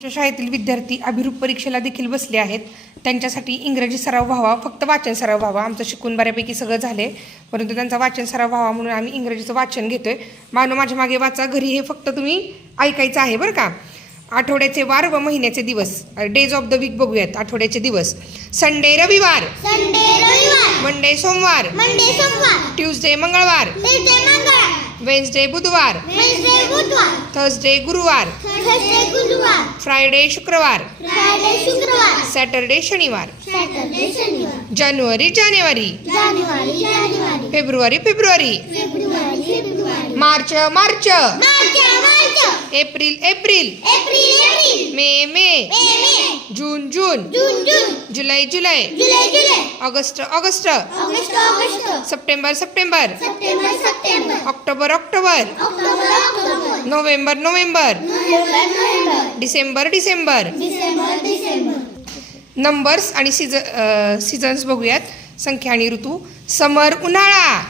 शाळेतील विद्यार्थी अभिरूप परीक्षेला देखील बसले आहेत. त्यांच्यासाठी इंग्रजी सराव व्हावा, फक्त वाचन सराव व्हावा. आमचं शिकून बऱ्यापैकी सगळं झाले, परंतु त्यांचा वाचन सराव व्हावा म्हणून आम्ही इंग्रजीचं वाचन घेतोय. मानो माझ्या मागे वाचा, घरी हे फक्त तुम्ही ऐकायचं आहे बरं का. आठवड्याचे वार व महिन्याचे दिवस, डेज ऑफ द वीक बघूयात. आठवड्याचे दिवस: संडे रविवार, मंडे सोमवार, ट्यूसडे मंगळवार, वेन्सडे बुधवार, थर्सडे गुरुवार, फ्रायडे शुक्रवार, सॅटरडे शनिवार. जानेवारी फेब्रुवारी, मार्च एप्रिल, मे, जून जुलै, August September, October November, December. Numbers आणि सीझन्स बघूयात. संख्या आणि ऋतू: समर उन्हाळा,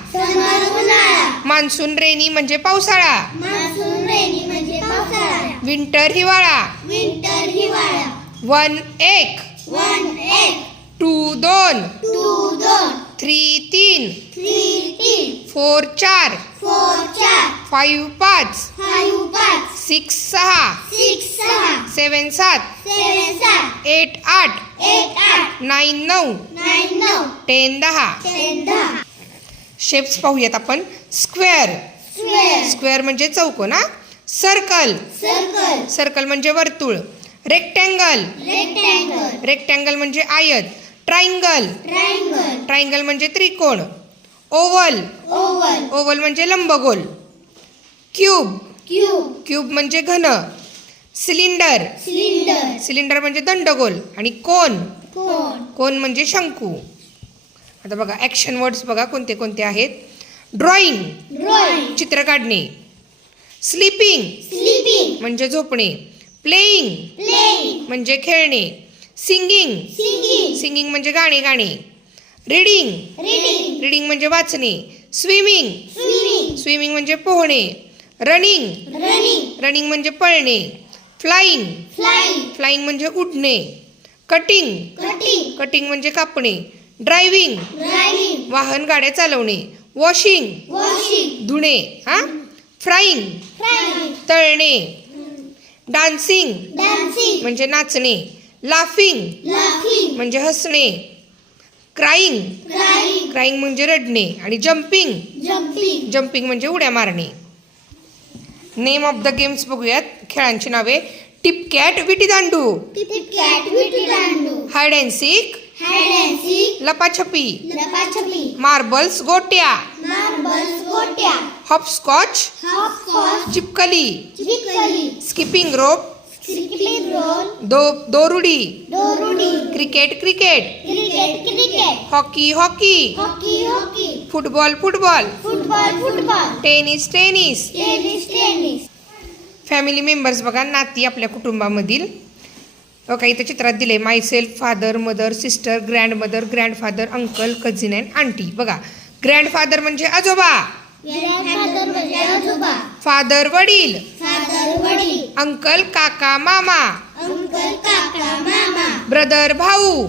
मान्सून रेनी म्हणजे पावसाळा, विंटर हिवाळा, 1 1, 2 2, 3 3, 4 4, 5 5, 6 6, 7 7, 8 8, 9 9, 10 10. शेप्स पाहूयात आपण. स्क्वेअर म्हणजे चौकोन. सर्कल म्हणजे वर्तुळ. रेक्टँगल म्हणजे आयत. ट्रायंगल म्हणजे त्रिकोण. ओव्हल म्हणजे लंबगोल. क्यूब म्हणजे घन. सिलिंडर म्हणजे दंडगोल. आणि कोन म्हणजे शंकू. आता बघा ॲक्शन वर्ड्स बघा कोणते कोणते आहेत. ड्रॉइंग चित्र काढणे. स्लीपिंग म्हणजे झोपणे. प्लेइंग म्हणजे खेळणे. सिंगिंग म्हणजे गाणे गाणे. रीडिंग म्हणजे वाचणे. स्विमिंग म्हणजे पोहणे. रनिंग म्हणजे पळणे. फ्लाइंग म्हणजे उडणे. कटिंग म्हणजे कापणे. ड्रायव्हिंग वाहन गाड्या चालवणे. वॉशिंग धुणे. फ्राईंग तळणे. डान्सिंग म्हणजे नाचणे. लाफिंग म्हणजे हसणे. क्राईंग म्हणजे रडणे. आणि जम्पिंग म्हणजे उड्या मारणे. नेम ऑफ द गेम्स बघूयात. खेळांची नावे: टिपकॅट विटीदांडू, हाइड अँड सीक, लपाछपी, मार्बल्स गोट्या, हॉपस्कॉच, चिपकली, स्किपिंग रोप, दोरुडी, cricket, hockey, football, tennis. Family members बघा, नाती आपल्या कुटुंबामधील. बघा इथं चित्रात दिले: myself, father, mother, sister, grandmother, grandfather, uncle, cousin and aunty. बघा ग्रँडफादर म्हणजे आजोबा. फादर वडील. अंकल काका मामा. ब्रदर भाऊ.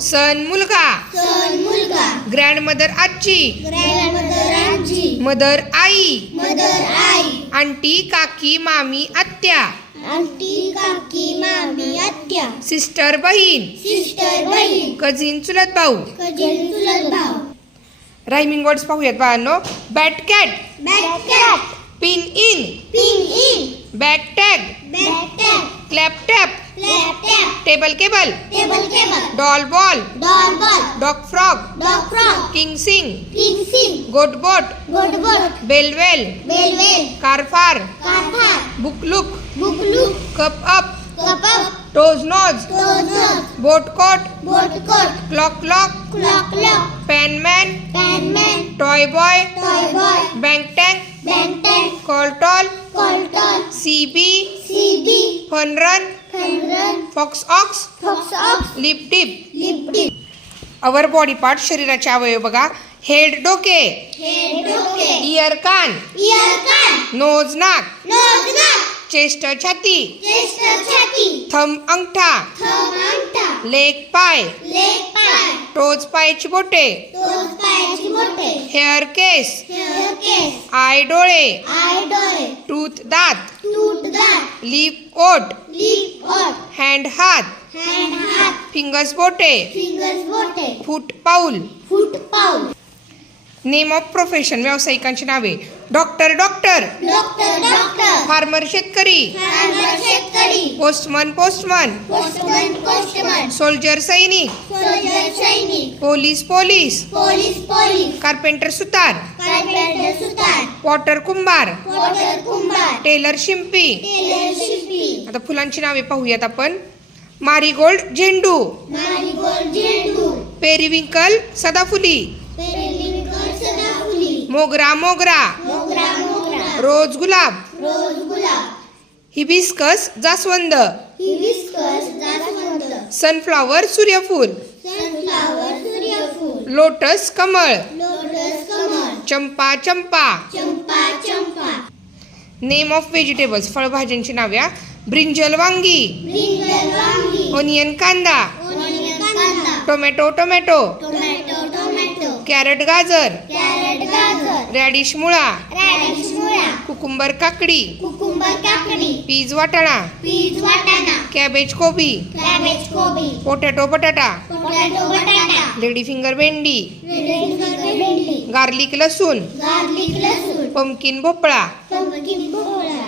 सन मुलगा. ग्रँडमदर आजी. मदर आई. आंटी काकी मामी आत्या. सिस्टर बहीण. कझिन चुलत भाऊ. रायमिंग वर्ड्स पाहूयात बाळांनो. Bat cat, pin in, bag tag, clap tap, table cable, doll ball, dog frog, king sing, goat boat, bell well, car far, book look, cup up, toes nose, boat coat, clock, pen man, toy boy, bank tank, call tall, सीबी, fun run, fox ox, lip dip. Our body part शरीराचे अवयव बघा. Head डोके, year कान, knows नाक, chest छाती, thumb अंगठा, thumb अंगठा, लेग पाय, लेग पाय, टोज पायाची बोटे, टोज पायाची बोटे, hair case, hair case, I डोळे, आय डोळे, टूथ दात, टूथ दात, लिप ओठ, लिप ओठ, हँड हात, हँड हात, फिंगर्स बोटे, फिंगर्स बोटे, फूट पाऊल. फूट पाऊल. नेम ऑफ प्रोफेशन व्यावसायिकांची नावे. Doctor doctor, doctor doctor, farmer शेतकरी, फार्मर शेतकरी, postman postman, postman postman, soldier सैनिक, सोल्जर सैनिक, police police, police police, carpenter सुतार, कारपेंटर सुतार, पॉटर कुंभार, पॉटर कुंभार, टेलर शिंपी. टेलर शिंपी. आता फुलांची नावे पाहूयात आपण. मारीगोल्ड झेंडू, मारीगोल्ड झेंडू, पेरिविंकल सदाफुली, पेरिविंकल सदाफुली, मोगरा मोगरा, मोगरा मोगरा, रोज गुलाब, रोज गुलाब, हिबिस्कस जास्वंद, हिबिस्कस जास्वंद, सनफ्लॉवर सूर्यफूल, सनफ्लॉवर सूर्यफूल, लोटस कमळ, लोटस कमळ, चंपा चंपा. चंपा चंपा. नेम ऑफ व्हेजिटेबल्स फळभाज्यांची नाव्या. ब्रिंजल वांगी, ब्रिंजल वांगी, ओनियन कांदा, ओनियन कांदा, tomato tomato, tomato tomato, carrot गाजर, कॅरट गाजर, रॅडिश मुळा, रॅडिश मुळा, कुकुंबर काकडी, कुकुंबर काकडी, पीज वाटाणा, पीज वाटाणा, कॅबेज कोबी, कॅबेज कोबी, पोटॅटो बटाटा, पोटॅटो बटाटा, लेडी फिंगर भेंडी, फिंगर भेंडी, गार्लिक लसूण, गार्लिक लसूण, पंपकिन भोपळा. पंपकिन भोपळा.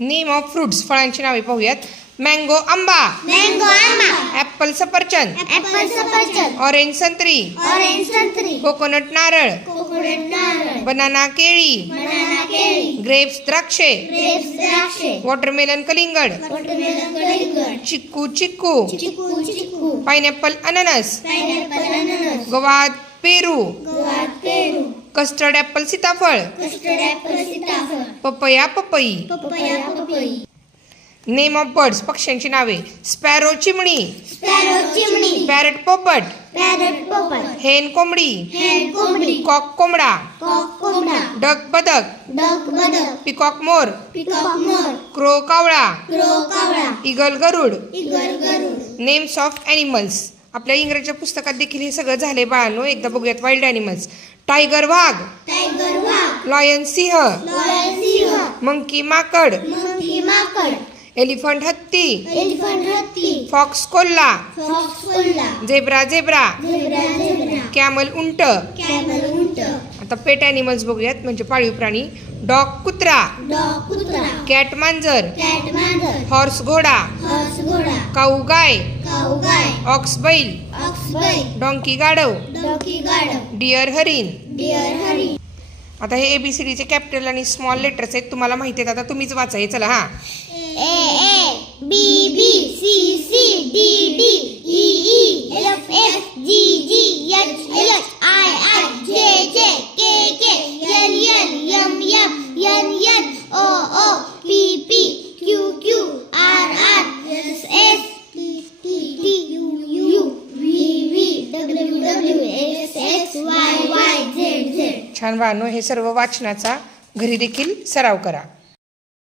नेम ऑफ फ्रुट्स फळांची नावे पाहूयात. मँगो आंबा, मँगो आंबा, ॲपल सफरचंद, ऍपल सफरचंद, ऑरेंज संत्री, ऑरेंज संत्री, कोकोनट नारळ, कोकोनट नारळ, बनाना केळी, बनाना केळी, ग्रेप्स द्राक्षे, ग्रेप्स द्राक्षे, वॉटरमेलन कलिंगड, वॉटरमेलन कलिंगड, चिक्कू चिक्कू, चिकू चिकू, पायनॅपल अननस, पायनॅपल अननस, गवात पेरू, गवार पेरू, कस्टर्ड ॲपल सीताफळ, कस्टर्ड ऍपल सीताफळ, पपया पपई. पपया पपई. नेम ऑफ बर्ड्स पक्ष्यांची नावे. स्पॅरो चिमणी, स्पॅरो चिमणी, पॅरट पोपट, पॅरट पोपट, हेन कोंबडी, हेन कोंबडी, कॉक कोंबडा, कॉक कोंबडा, डक बदक, डक बदक, पिकॉक मोर, पिकॉक मोर, क्रो कावळा, क्रो कावळा, इगल गरुड. इगल गरुड. Names of animals. आपल्या इंग्रजीच्या पुस्तकात देखील हे सगळं झाले बाळांनो. एकदा बघूयात. Wild animals. टायगर वाघ, टायगर वाघ, लॉयन सिंह, लॉयल सिंह, मंकी माकड, मंकी माकड, एलिफंट हत्ती, एलिफंट हत्ती, फॉक्स कोल्हा, फॉक्स कोल्हा, zebra zebra, zebra zebra, camel उंट. कॅमल उंट, आता पेट ॲनिमल्स बघूयात म्हणजे पाळीव प्राणी. डॉग कुत्रा, डॉग कुत्रा, कॅट मांजर, कॅट मांजर, हॉर्स घोडा, हॉर्स घोडा, काऊ गाय, काऊ गाय, ऑक्स बैल, ऑक्स बैल, डॉंकी गाढव, डॉकी गाढव, डिअर हरिण. डिअर हरिण. आता हे ABCDचे कॅपिटल आणि स्मॉल लेटर्स आहेत. तुम्हाला माहिती आहेत. आता तुम्हीच वाचा हे. चला हा. A B B C C D D E E F F G G H H I I J J K K L L M M N N O O P P Q Q R R S S T U U V V W W X X Y Y Z Z. छान बाळांनो, हे सर्व वाचनाचा घरी देखील सराव करा.